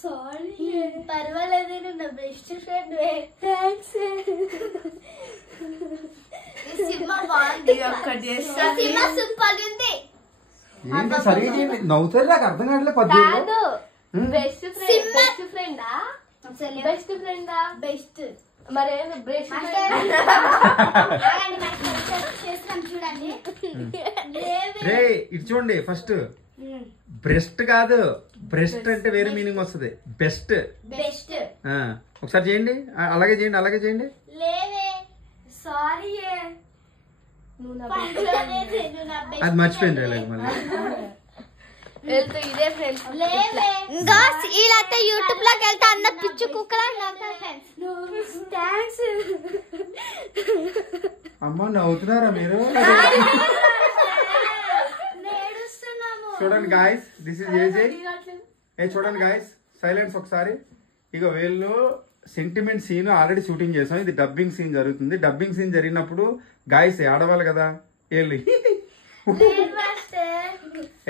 Sorry పర్వాలేదు నువ్వు నా బెస్ట్ ఫ్రెండ్ థ్యాంక్స్ సినిమా బాగుంది సినిమా సూపర్ ఉంది ఏంటి సరిగ్గా నవ్వుతారు నాకు అర్థం కావట్లేదు పద్దు బెస్ట్ ఫ్రెండ్ బెస్ట్ ఫ్రెండా బెస్ట్ ఫ్రెండా బెస్ట్ మరి బెస్ట్ చూడండి రే ఇటు చూడండి ఫస్ట్ బ్రెస్ట్ కాదు బ్రెస్ట్ అంటే వేరే మీనింగ్ వస్తుంది బెస్ట్ బెస్ట్ ఒకసారి చేయండి అలాగే చేయండి అలాగే చేయండి లేవే సారీ అది మర్చిపోయింది అలాగే మళ్ళీ ఇదే ఫ్రెండ్స్ వీళ్ళైతే యూట్యూబ్ లోకి వెళ్తే అన్న పిచ్చు కుక్కలా థ్యాంక్స్ అమ్మ నవ్వుతున్నారా మీరు చూడండి గాయస్ దిస్ ఇస్ ఏజే చూడండి గాయస్ సైలెన్స్ ఒకసారి ఇక వీళ్ళు సెంటిమెంట్ సీన్ ఆల్రెడీ షూటింగ్ చేసాం ఇది డబ్బింగ్ సీన్ జరుగుతుంది డబ్బింగ్ సీన్ జరిగినప్పుడు గాయస్ ఆడవాలి కదా వీళ్ళు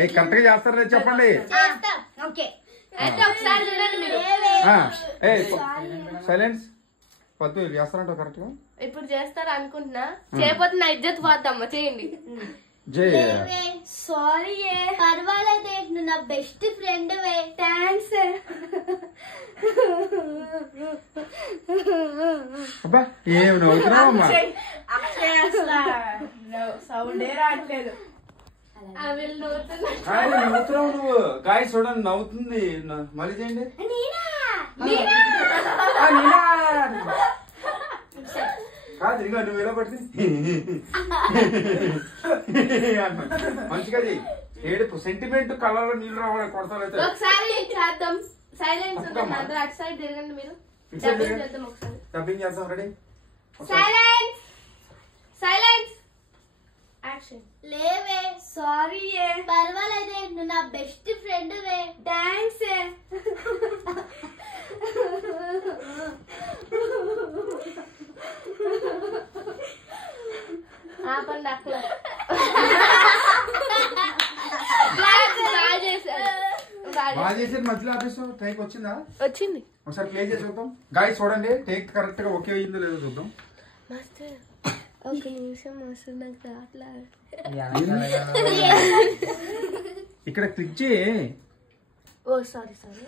కరెక్ట్ గా చేస్తారా చెప్పండి సైలెన్స్ పద్దు చేస్తారంట కరెక్ట్ గా ఇప్పుడు చేస్తారా అనుకుంటున్నా చేయకపోతే నా ఇజ్జత్ పోద్దమ్మా చేయండి సారీ పర్వాలేదే నువ్వు నా బెస్ట్ ఫ్రెండ్ థ్యాంక్స్ అబ్బా ఏం నవ్వుతున్నావమ్మా సౌండే రావట్లేదు నవ్వుతున్నావు నువ్వు గాయ చూడండి నవ్వుతుంది మళ్ళీ చేయండి కాదు ఇక నువ్వు ఇలా పడితే మంచిగా చెయ్యి ఏడుపు సెంటిమెంట్ కళ్ళలో నీళ్ళు రావాలి కొడతారు ఒకసారి చేద్దాం సైలెన్స్ అందరూ అటు సైడ్ తిరగండి మీరు డబ్బింగ్ చేద్దాం రెడీ సైలెన్స్ సైలెన్స్ యాక్షన్ లేవే సారీ పర్వాలేదే నువ్వు నా బెస్ట్ ఫ్రెండ్ థ్యాంక్స్ ఆపండి అక్కడ బాగా చేసేది మధ్యలో ఆపేసావు టైక్ వచ్చిందా వచ్చింది ఒకసారి ప్లే చేసి చూద్దాం గాయ చూడండి టేక్ కరెక్ట్ గా ఓకే అయిందో లేదో చూద్దాం ఒక నిమిషం అసలు నాకు రాట్లా ఇక్కడ క్లిక్ చేయి ఓ సారీ సారీ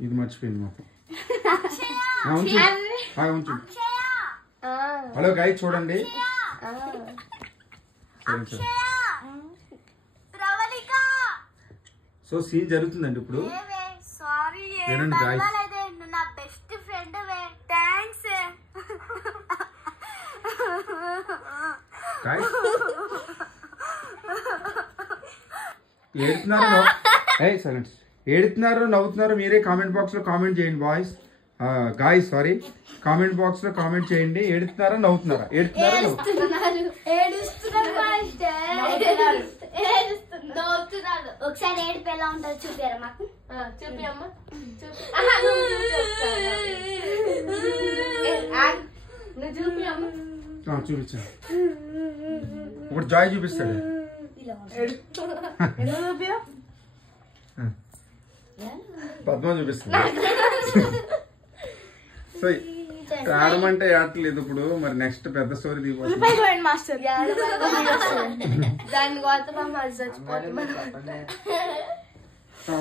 ఇది మర్చిపోయింది మాకు ఉంచు హలో గాయ చూడండి సో సీన్ జరుగుతుందండి ఇప్పుడు వినండి గాయస్ నువ్వు నా బెస్ట్ ఫ్రెండ్ థ్యాంక్స్ ఏడుతున్నారు సైలెన్స్ ఏడుతున్నారు నవ్వుతున్నారు మీరే కామెంట్ బాక్స్ లో కామెంట్ చేయండి boys guys sorry comment box లో కామెంట్ చేయండి ఏడుతున్నారా నవ్వుతున్నారా ఒకసారి ఏడుపు ఎలా ఉంటుందో చూపారా మాకు చూపి అమ్మా చూపి అమ్మా చూపించాను ఇప్పుడు జాయ్ చూపిస్తాడు పద్మ చూపిస్తుంది సో ఆడమంటే ఆడలేదు ఇప్పుడు మరి నెక్స్ట్ పెద్ద స్టోరీ దిగిపోతుంది మాస్టర్ దాని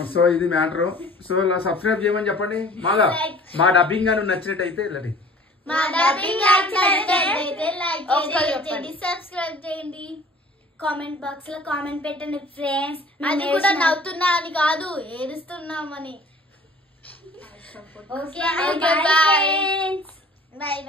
సో ఇది మ్యాటర్ సో ఇలా సబ్స్క్రైబ్ చేయమని చెప్పండి మా డబ్బింగ్ గాను నచ్చినట్టయితే ఇలాంటి సబ్స్క్రైబ్ చేయండి కామెంట్ బాక్స్ లో కామెంట్ పెట్టండి ఫ్రెండ్స్ అది కూడా నవ్వుతున్నా అని కాదు ఏడుస్తున్నామని ఓకే బై బై.